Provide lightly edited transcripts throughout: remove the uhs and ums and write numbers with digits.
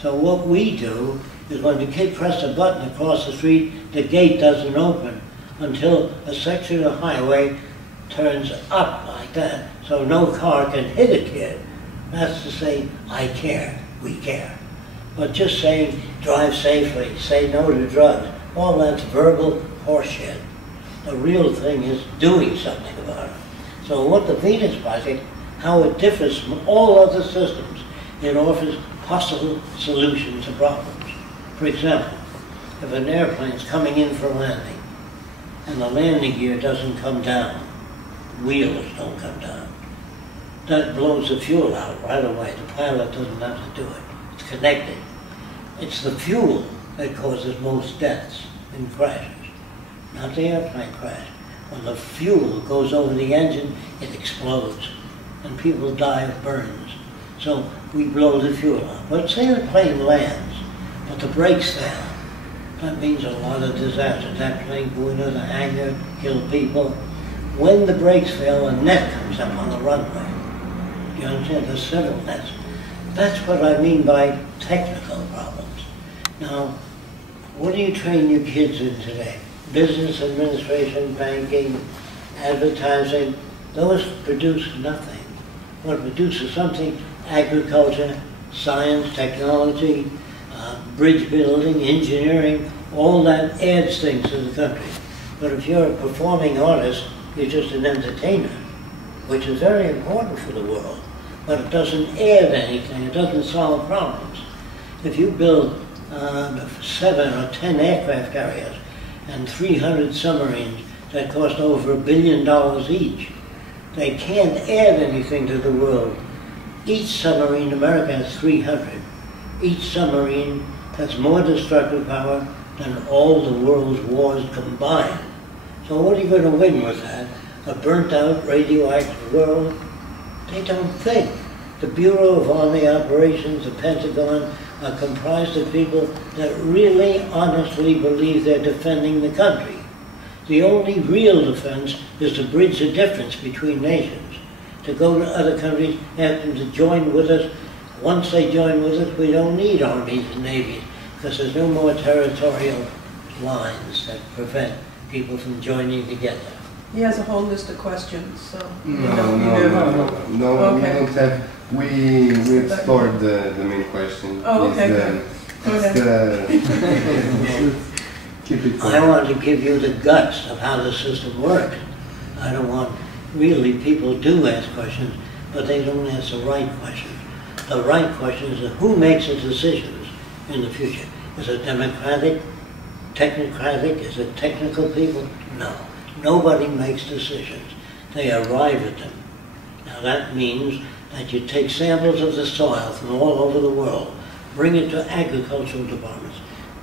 So what we do is when the kid presses a button across the street, the gate doesn't open until a section of highway turns up like that, so no car can hit a kid. That's to say, I care, we care. But just saying, drive safely, say no to drugs, all that's verbal horseshit. The real thing is doing something about it. So what the Venus Project, how it differs from all other systems, it offers possible solutions to problems. For example, if an airplane's coming in for landing, and the landing gear doesn't come down, wheels don't come down, that blows the fuel out right away. The pilot doesn't have to do it. It's connected. It's the fuel that causes most deaths in crashes, not the airplane crash. When the fuel goes over the engine, it explodes, and people die of burns. So we blow the fuel out. But say the plane lands, but the brakes fail. That means a lot of disasters. That plane going to the hangar, kill people. When the brakes fail, a net comes up on the runway. You understand? There's several nets. That's what I mean by technical problems. Now, what do you train your kids in today? Business administration, banking, advertising, those produce nothing. What produces something? Agriculture, science, technology, bridge building, engineering, all that adds things to the country. But if you're a performing artist, you're just an entertainer, which is very important for the world, but it doesn't add anything, it doesn't solve problems. If you build 7 or 10 aircraft carriers and 300 submarines that cost over $1 billion each, they can't add anything to the world. Each submarine in America has 300. Each submarine has more destructive power than all the world's wars combined. So what are you going to win with that? A burnt-out, radioactive world? They don't think. The Bureau of Army Operations, the Pentagon, are comprised of people that really, honestly believe they're defending the country. The only real defense is to bridge the difference between nations. To go to other countries, ask them to join with us. Once they join with us, we don't need armies and navies, because there's no more territorial lines that prevent people from joining together. He has a whole list of questions, so... No, okay. we don't have... We explored the main question. Oh, okay, good. Go ahead. Keep it I want to give you the guts of how the system works. I don't want... Really, people do ask questions, but they don't ask the right questions. The right question is who makes the decisions in the future? Is it democratic, technocratic? Is it technical people? No. Nobody makes decisions. They arrive at them. Now that means that you take samples of the soil from all over the world, bring it to agricultural departments.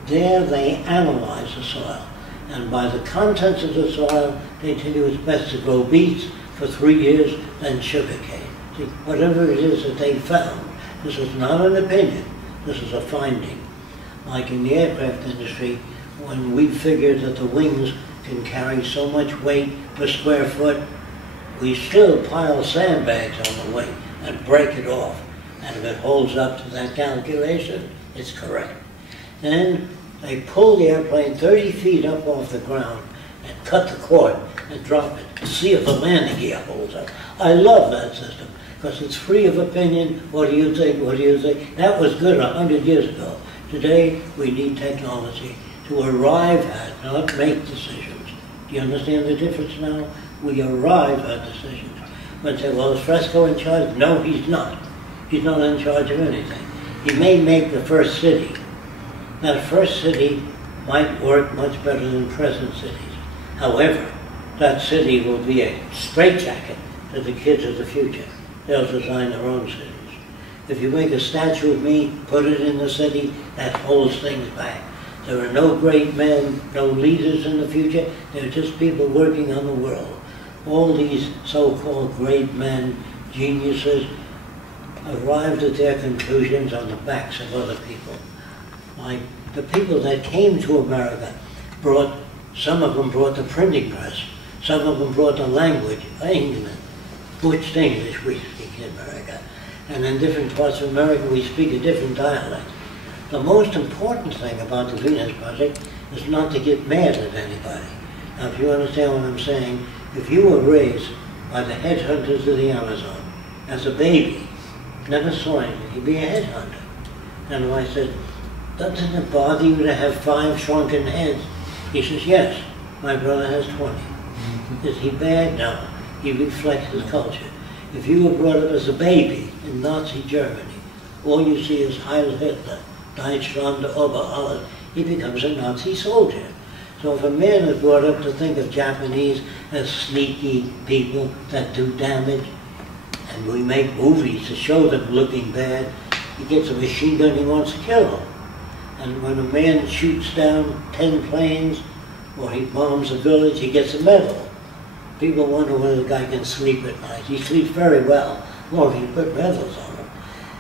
There they analyze the soil. And by the contents of the soil, they tell you it's best to grow beets for 3 years, then sugarcane. See, whatever it is that they found, this is not an opinion, this is a finding. Like in the aircraft industry, when we figured that the wings can carry so much weight per square foot, we still pile sandbags on the wing and break it off. And if it holds up to that calculation, it's correct. Then they pull the airplane 30 feet up off the ground and cut the cord and drop it to see if the landing gear holds up. I love that system because it's free of opinion. What do you think? What do you think? That was good 100 years ago. Today, we need technology to arrive at, not make decisions. Do you understand the difference now? We arrive at decisions. But say, well, is Fresco in charge? No, he's not. He's not in charge of anything. He may make the first city. That first city might work much better than present cities. However, that city will be a straitjacket to the kids of the future. They'll design their own cities. If you make a statue of me, put it in the city, that holds things back. There are no great men, no leaders in the future. They're just people working on the world. All these so-called great men, geniuses, arrived at their conclusions on the backs of other people. Like the people that came to America brought, some of them brought the printing press, some of them brought the language, England, butched English we speak in America. And in different parts of America we speak a different dialect. The most important thing about the Venus Project is not to get mad at anybody. Now, if you understand what I'm saying, if you were raised by the headhunters of the Amazon as a baby, never saw anything, you'd be a headhunter. And I said, doesn't it bother you to have 5 shrunken heads? He says, yes, my brother has 20. Is he bad? No. He reflects his culture. If you were brought up as a baby in Nazi Germany, all you see is Heil Hitler, Deutschland über alles. He becomes a Nazi soldier. So if a man is brought up to think of Japanese as sneaky people that do damage, and we make movies to show them looking bad, he gets a machine gun, he wants to kill them. And when a man shoots down 10 planes, or he bombs a village, he gets a medal. People wonder whether the guy can sleep at night. He sleeps very well, as long as you put medals on him.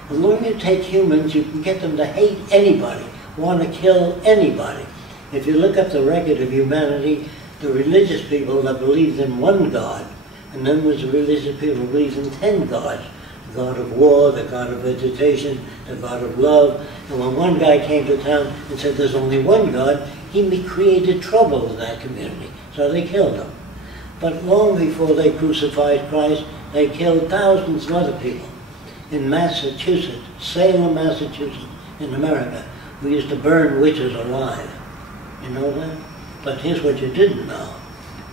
The more you take humans, you can get them to hate anybody, want to kill anybody. If you look up the record of humanity, the religious people that believed in one God, and then was the religious people who believed in 10 gods. The God of war, the God of vegetation, the God of love. And when one guy came to town and said there's only one God, he created trouble in that community. So they killed him. But long before they crucified Christ, they killed thousands of other people. In Massachusetts, Salem, Massachusetts, in America, we used to burn witches alive. You know that? But here's what you didn't know.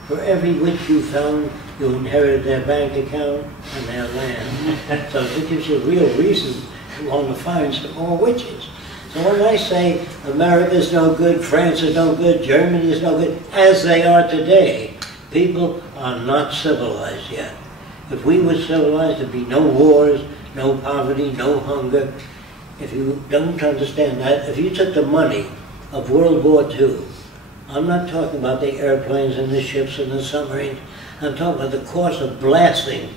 For every witch you found, you inherited their bank account and their land. So it gives you a real reason to want to find some more witches. So when I say America's no good, France is no good, Germany is no good, as they are today, people are not civilized yet. If we were civilized, there'd be no wars, no poverty, no hunger. If you don't understand that, if you took the money of World War II, I'm not talking about the airplanes and the ships and the submarines, I'm talking about the cost of blasting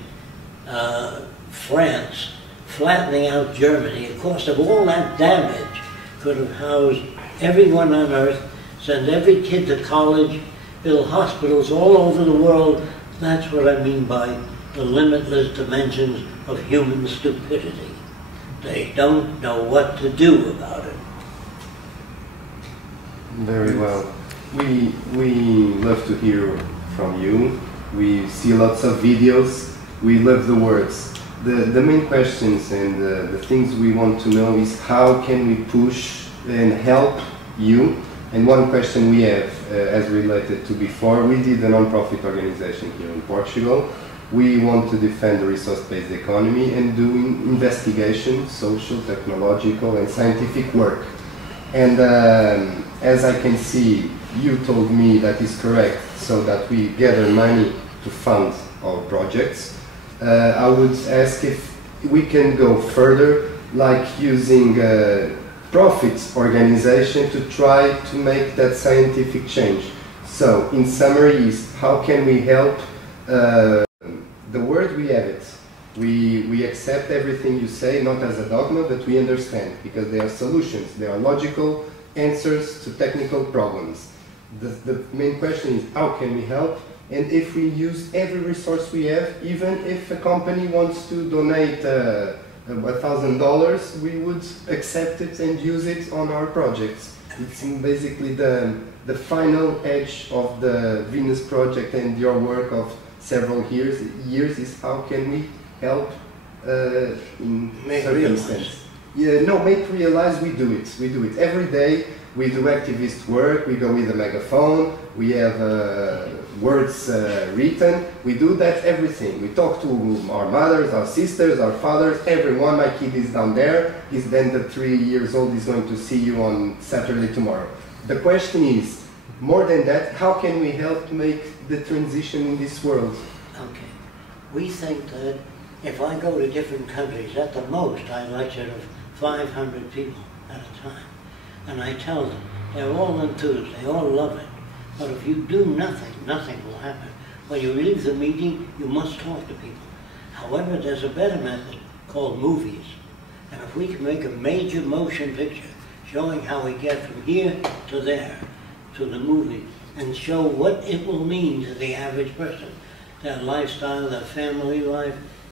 France, flattening out Germany, the cost of all that damage could have housed everyone on Earth, send every kid to college, build hospitals all over the world. That's what I mean by the limitless dimensions of human stupidity. They don't know what to do about it. Very well. We love to hear from you. We see lots of videos. We love the words. The main questions and the things we want to know is how can we push and help you? And one question we have, as related to before, we did a non-profit organization here in Portugal. We want to defend the resource-based economy and doing investigation, social, technological and scientific work. And as I can see, you told me that is correct, so that we gather money to fund our projects. I would ask if we can go further, like using profits organization to try to make that scientific change. So, in summary, is how can we help? The word, we have it. We accept everything you say, not as a dogma, but we understand, because they are solutions, they are logical answers to technical problems. The main question is how can we help, and if we use every resource we have, even if a company wants to donate $1,000, we would accept it and use it on our projects. It's basically the final edge of the Venus project and your work of several years is how can we help in circumstances. Yeah, no, make realize we do it. We do it every day. We do activist work. We go with a megaphone. We have words written. We do that everything. We talk to our mothers, our sisters, our fathers, everyone. My kid is down there. He's then the 3 years old. He's going to see you on Saturday tomorrow. The question is, more than that, how can we help make the transition in this world? Okay. We think that if I go to different countries, at the most I lecture to 500 people at a time. And I tell them, they're all enthused, they all love it. But if you do nothing, nothing will happen. When you leave the meeting, you must talk to people. However, there's a better method called movies. And if we can make a major motion picture showing how we get from here to there, to the movie, and show what it will mean to the average person, their lifestyle, their family life,